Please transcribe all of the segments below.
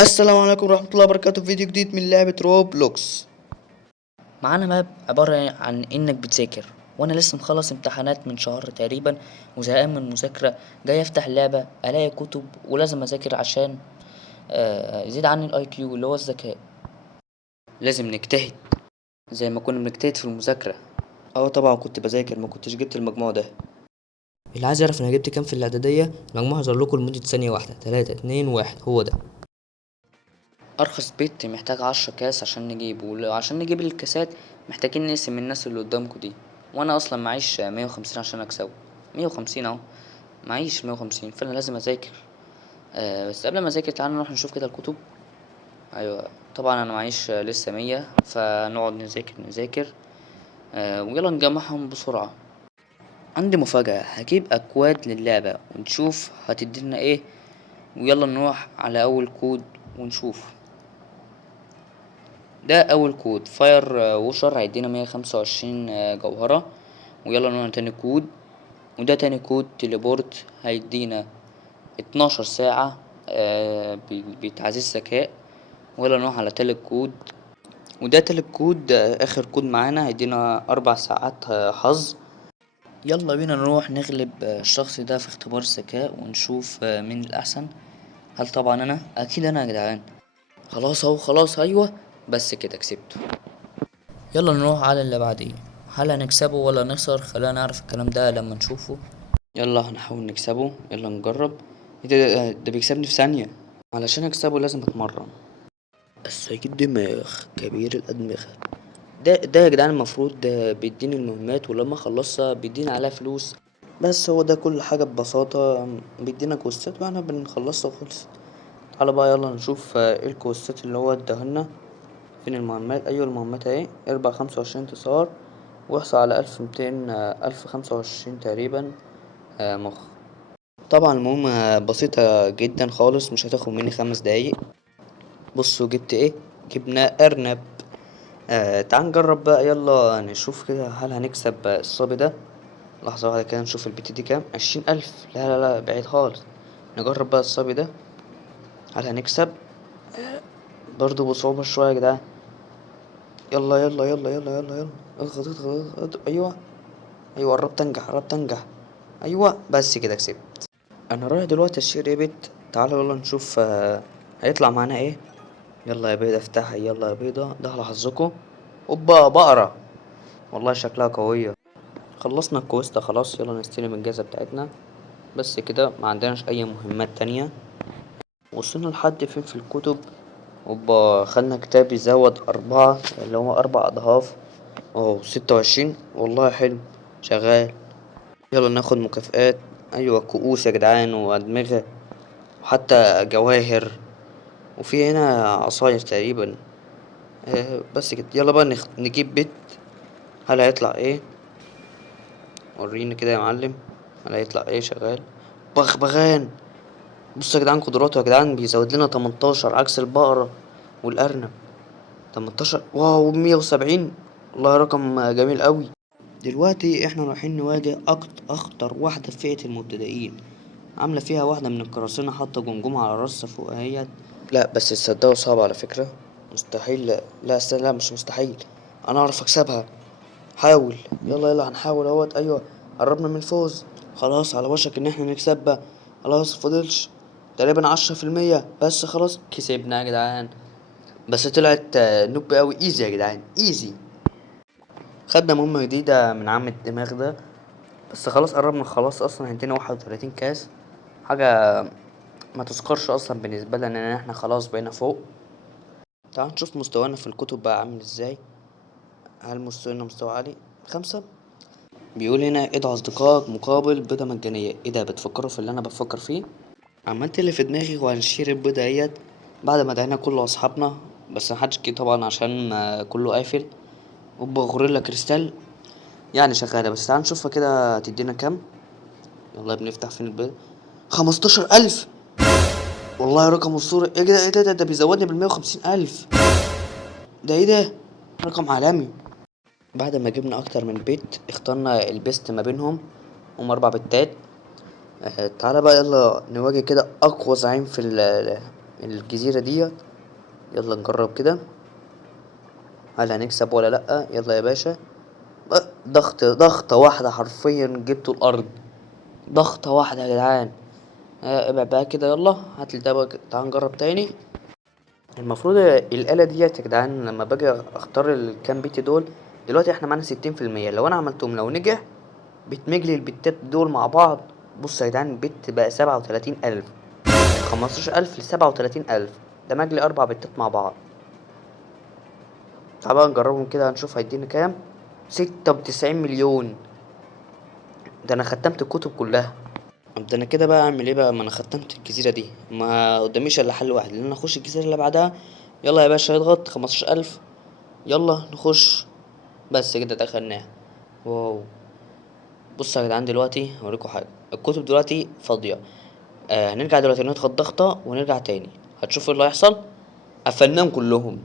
السلام عليكم ورحمة الله وبركاته في فيديو جديد من لعبة روبلوكس. معانا ماب عبارة عن انك بتذاكر، وانا لسه مخلص امتحانات من شهر تقريبا وزهقان من المذاكرة. جاي افتح اللعبة الاقي كتب ولازم اذاكر عشان يزيد عني الاي كيو اللي هو الذكاء. لازم نجتهد. زي ما كنا بنجتهد في المذاكرة. اه طبعا كنت بذاكر، ما كنتش جبت المجموع ده. اللي عايز يعرف انا جبت كام في الاعداديه، المجموع هظهر لكم لمده ثانيه واحده. 3 2 1 هو ده. ارخص بيت محتاج 10 كاس عشان نجيبه، وعشان نجيب الكاسات محتاجين نقسم الناس اللي قدامكم دي، وانا اصلا معيش 150 عشان اكسبه. 150 اهو، معيش 150، فانا لازم اذاكر. بس قبل ما اذاكر تعالى نروح نشوف كده الكتب. ايوه، طبعا انا معيش لسه 100، فنقعد نذاكر. ويلا نجمعهم بسرعة. عندي مفاجأة، هجيب اكواد للعبة ونشوف هتدينا ايه. ويلا نروح على اول كود ونشوف. ده اول كود فاير ووشر، هيدينا 125 جوهرة. ويلا نروح تاني كود. وده تاني كود تليبورت، هيدينا 12 ساعة بتعزيز ذكاء. ويلا نروح على تالت كود. وده تالت كود، اخر كود معانا، هيدينا 4 ساعات حظ. يلا بينا نروح نغلب الشخص ده في اختبار الذكاء ونشوف مين الاحسن. هل طبعا انا؟ اكيد انا يا جدعان. خلاص اهو، خلاص، ايوه، بس كده كسبت. يلا نروح على اللي بعديه. هل هنكسبه ولا نخسر؟ خلينا نعرف الكلام ده لما نشوفه. يلا هنحاول نكسبه، يلا نجرب. إيه ده بيكسبني في ثانية. علشان اكسبه لازم اتمرن. السيد دماغ كبير الأدمغة. ده يا جدعان المفروض ده بيديني المهمات، ولما اخلصها بيديني عليها فلوس. بس هو ده كل حاجة ببساطة، بيدينا كوستات واحنا بنخلصها وخلصت. تعالى بقى يلا نشوف ايه الكوستات اللي هو اداهولنا. فين المهمات؟ ايوه المهمات اهي. اربع 25 انتصار، واحصل على 1200 1025 تقريبا مخ. طبعا المهمة بسيطة جدا خالص، مش هتاخد مني 5 دقايق. بصوا جبت ايه؟ جبنا ارنب. تعال نجرب بقى، يلا نشوف كده هل هنكسب الصبي ده. لحظة واحدة كده نشوف البت دي كام. 20,000. لا لا لا، بعيد خالص. نجرب بقى الصبي ده، هل هنكسب؟ برضو بصعوبة شوية يا جدعان. يلا يلا يلا يلا يلا يلا. اضغط اضغط اضغط. ايوه ايوه، قربت انجح قربت انجح. ايوه بس كده كسبت. انا رايح دلوقتي اشتري بيت. تعالوا يلا نشوف هيطلع معانا ايه. يلا يا بيضة افتحي، يلا يا بيضة، ده على حظكم. اوبا بقرة، والله شكلها قوية. خلصنا الكويست خلاص، يلا نستلم الجائزة بتاعتنا. بس كده ما عندناش اي مهمات تانية. وصلنا لحد فين في الكتب؟ اوبا خدنا كتاب يزود 4 اللي هو 4 اضعاف. اهو 26، والله حلو شغال. يلا ناخد مكافآت. ايوه كؤوس يا جدعان وادمغة، وحتى جواهر. وفي هنا عصاير تقريبا. بس كده، يلا بقى نجيب بيت. هل هيطلع ايه؟ وريني كده يا معلم. هل هيطلع ايه شغال؟ بغبغان. بصوا يا جدعان قدراته يا جدعان، بيزود لنا 18 عكس البقرة والأرنب. 18 واو، 170. والله رقم جميل قوي. دلوقتي احنا رايحين نواجه اخطر واحدة في فئة المبتدئين. عاملة فيها واحدة من القراصنة، حاطة جمجمة على راسها فوق اهيت. لا بس تصدقوا صعب على فكرة. مستحيل. لا لا لا، مش مستحيل. انا اعرف اكسبها. حاول. يلا يلا هنحاول اهوت. ايوه قربنا من الفوز. خلاص على وشك ان احنا نكسب بقى. خلاص فاضلش تقريبا 10%، بس خلاص كسبنا يا جدعان. بس طلعت نوب اوي. ايزي يا جدعان، ايزي. خدنا مهمة جديدة من عم الدماغ ده. بس خلاص قربنا، خلاص اصلا هيدينا 31 كاس. حاجة ما تذكرش اصلا بالنسبة لنا ان احنا خلاص بقينا فوق. تعال نشوف مستوانا في الكتب بقى عامل ازاي. هل مستوانا مستوى عالي؟ 5. بيقول هنا ادعوا اصدقائك مقابل بيضة مجانية. ايه ده؟ بتفكروا في اللي انا بفكر فيه؟ عملت اللي في دماغي وهنشتري البيضة اهيت بعد ما دعينا كل اصحابنا. بس محدش جه طبعا عشان كله قافل. اوبا غوريلا كريستال، يعني شغالة. بس تعال نشوفها كده هتدينا كام. يلا بنفتح فين البيضة. 15,000. والله رقم اسطوري. ايه كده؟ ايه ده بيزودني ب150,000. ده ايه ده؟ رقم عالمي. بعد ما جبنا اكتر من بيت، اخترنا البيست ما بينهم. هم 4 بتات. تعالى بقى يلا نواجه كده اقوى زعيم في الجزيرة ديت. يلا نجرب كده، هل هنكسب ولا لأ؟ يلا يا باشا. ضغطة واحدة حرفيا جبتوا الأرض، ضغطة واحدة يا جدعان. ابعد بقى كده، يلا هاتلي ده بقى، تعال نجرب تاني. المفروض الآلة ديت يا جدعان لما باجي اختار الكام بيت دول، دلوقتي احنا معانا 60%. لو انا عملتهم لو نجح بتمجلي البتات دول مع بعض. بص يا جدعان البت بقى 37,000، 15,000 ل37,000، ده مجلي 4 بتات مع بعض. تعال بقى نجربهم كده هنشوف هيدينا كام. 96 مليون. ده انا ختمت الكتب كلها. ده انا كده بقى اعمل ايه بقى؟ ما انا ختمت الجزيرة دي، ما قداميش الا حل واحد، ان انا اخش الجزيرة اللي بعدها. يلا يا باشا اضغط 15,000، يلا نخش. بس كده دخلناها. واو. بصوا يا جدعان دلوقتي هوريكم حاجة، الكتب دلوقتي فاضية. هنرجع دلوقتي نضغط ضغطة ونرجع تاني، هتشوفوا ايه اللي هيحصل. قفلناهم كلهم.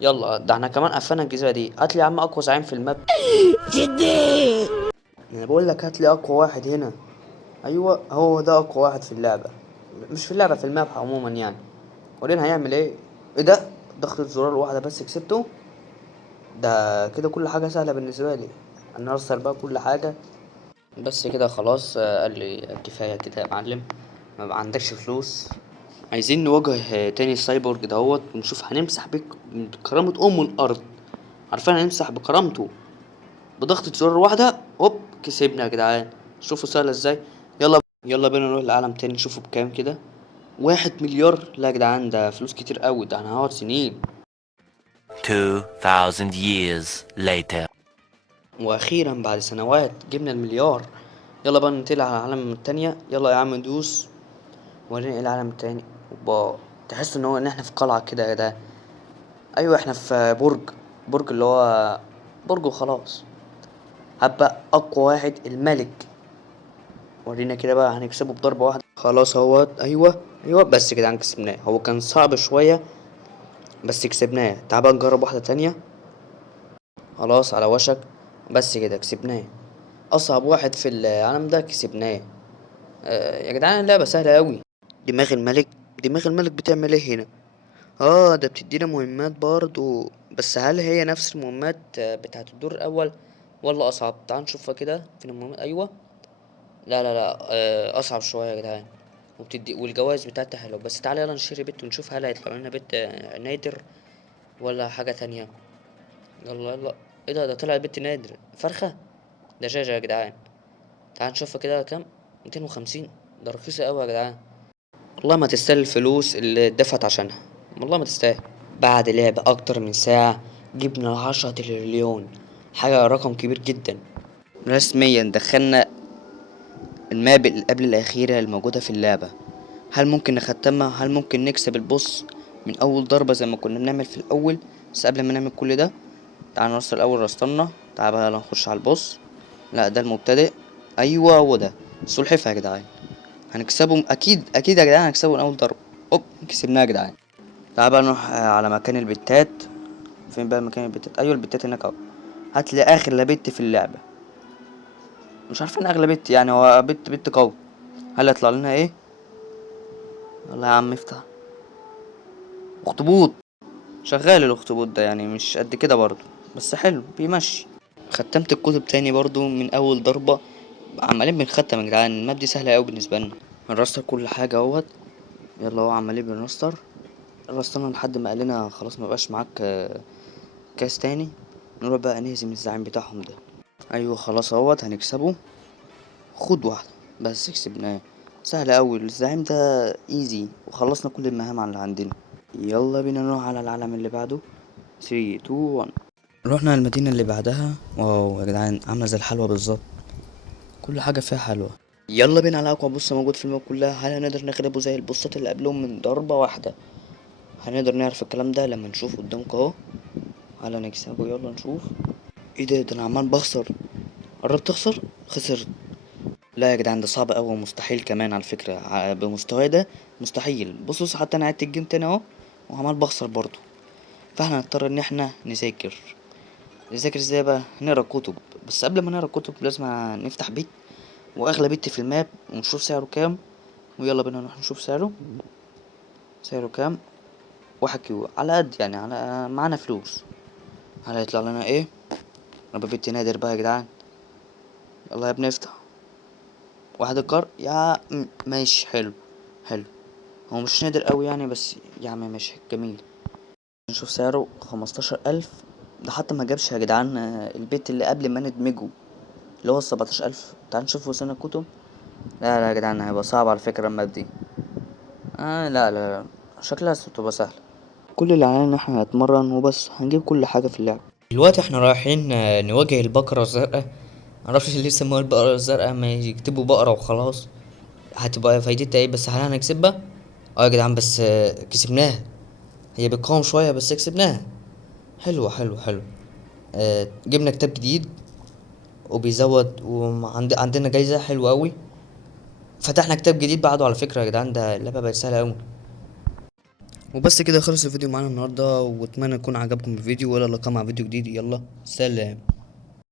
يلا ده احنا كمان قفلنا الجزيرة دي. هاتلي يا عم اقوى زعيم في الماب. انا بقول لك هاتلي اقوى واحد هنا. ايوه هو ده اقوى واحد في اللعبة، مش في اللعبة، في الماب عموما يعني. ورينا هيعمل ايه. ايه ده؟ ضغطة زرار واحدة بس كسبته. ده كده كل حاجة سهلة بالنسبة لي. انا ارسل بقى كل حاجة. بس كده خلاص. قال لي كفاية كده يا معلم، ما بقى عندكش فلوس. عايزين نواجه تاني السايبورج دهوت ونشوف هنمسح بك بكرامة الأرض. عارفين هنمسح بكرامته بضغطة زرار واحدة. هوب كسبنا يا جدعان. شوفوا سهلة ازاي. يلا بينا نروح لعالم تاني نشوفه بكام كده. 1 مليار؟ لا يا جدعان ده فلوس كتير قوي، ده هنقعد سنين. 2000 years later. واخيرا بعد سنوات جبنا المليار. يلا بقى ننتقل على العالم التانية. يلا يا عم ندوس. ورينا ايه العالم التاني. اوبا. تحس ان احنا في قلعة كده يا جدعان. ايوه احنا في برج اللي هو برج وخلاص. هبقى اقوى واحد الملك. ورينا كده بقى هنكسبه بضربة واحدة. خلاص اهوت. ايوه بس كده كسبناه. هو كان صعب شوية بس كسبناه. تعال بقى نجرب واحدة تانية. خلاص على وشك. بس كده كسبناه. اصعب واحد في العالم ده كسبناه. يا جدعان اللعبة سهلة قوي. دماغ الملك. دماغ الملك بتعمل ايه هنا؟ ده بتدينا مهمات برضو، بس هل هي نفس المهمات بتاعت الدور الاول ولا اصعب؟ تعال نشوفها كده فين المهمات. ايوه. لا اصعب شويه يا جدعان. والجوائز بتاعتها حلوه. بس تعالى يلا نشتري بيت ونشوف هل هيطلع لنا بيت نادر ولا حاجه تانية. يلا. ايه ده طلع بيت نادر فرخه. دجاجه يا جدعان. تعال نشوفها كده كام. 250. ده رخيصه قوي يا جدعان. والله ما تستاهل الفلوس اللي اتدفعت عشانها، والله ما تستاهل. بعد لعب اكتر من ساعة جبنا 10 تريليون. حاجة رقم كبير جدا. رسميا دخلنا الماب اللي قبل الأخيرة الموجودة في اللعبة. هل ممكن نختمها؟ هل ممكن نكسب البوس من أول ضربة زي ما كنا بنعمل في الأول؟ بس قبل ما نعمل كل ده تعال نوصل الأول رستنا. تعال بقى يلا نخش على البوس. لا ده المبتدئ. أيوة هو ده سلحفاة يا جدعان. هنكسبهم أكيد يا جدعان، هنكسبهم من أول ضربة. أوب كسبناها يا جدعان. تعال بقى نروح على مكان البتات. فين بقى مكان البتات؟ ايوه البتات هناك اهو. هاتلي اغلى بت في اللعبه. مش عارفين اغلى بت يعني، هو بت قوي. هل هيطلع لنا ايه؟ يلا يا عم افتح. اخطبوط. شغال الاخطبوط ده يعني مش قد كده برضو، بس حلو بيمشي. ختمت الكتب تاني برضو من اول ضربه. عمالين بنختم يا جدعان، الماب دي سهله قوي بالنسبه لنا. بنرستر كل حاجه اهوت. يلا اهو عمالين بنرستر. رسترنا لحد ما قالنا خلاص ما بقاش معاك كاس تاني. نروح بقى نهزم الزعيم بتاعهم ده. ايوه خلاص اهوت هنكسبه. خد واحدة بس كسبناه. سهل اوي الزعيم ده. ايزي وخلصنا كل المهام اللي عندنا. يلا بينا نروح على العالم اللي بعده. 3 2 1. رحنا المدينة اللي بعدها. واو يا جدعان عاملة زي الحلوى بالظبط، كل حاجة فيها حلوة. يلا بينا على اقوى بوس موجود في الماب كلها. هل هنقدر نغلبه زي البوسات اللي قبلهم من ضربة واحدة؟ هنقدر نعرف الكلام ده لما نشوف قدامك اهو. هل هنكسبه؟ يلا نشوف. ايه ده انا عمال بخسر. قربت تخسر. خسرت. لا يا جدعان ده صعب اوي ومستحيل كمان على فكرة. بمستواي ده مستحيل. بص حتى انا عدت الجيم تاني اهو وعمال بخسر برضه. فاحنا هنضطر ان احنا نذاكر ازاي بقى؟ نقرا كتب. بس قبل ما نقرا كتب لازم نفتح بيت، واغلى بيت في الماب ونشوف سعره كام. ويلا بينا نروح نشوف سعره. سعره كام؟ 1 كيلو على قد يعني على معانا فلوس. هل هيطلع لنا ايه؟ رب بنتي نادر بقى يا جدعان. يلا يا ابني افتح. 1 الكار يا ماشي حلو. حلو. هو مش نادر قوي يعني بس يا عم ماشي جميل. نشوف سعره 15,000. ده حتى ما جابش يا جدعان البيت اللي قبل ما ندمجه اللي هو 17,000. تعال نشوف وصلنا الكتب. لا لا يا جدعان هيبقى صعب على فكرة المادي. لا لا لا شكلها تبقى سهلة. كل اللي علينا ان احنا نتمرن وبس هنجيب كل حاجة في اللعب. دلوقتي احنا رايحين نواجه البقرة الزرقاء. معرفش ليه سموها البقرة الزرقاء، ما يكتبوا بقرة وخلاص. هتبقى فايدتها ايه؟ بس هل هنكسبها؟ اه يا جدعان بس كسبناها. هي بتقاوم شوية بس كسبناها. حلوة حلوة حلوة. جبنا كتاب جديد وبيزود وعندنا جايزة حلوة أوي. فتحنا كتاب جديد بعده على فكرة يا جدعان، ده اللعبة بقت سهلة أوي. وبس كده خلص الفيديو معانا النهاردة، واتمنى يكون عجبكم الفيديو، ولا لقاء مع فيديو جديد. يلا سلام.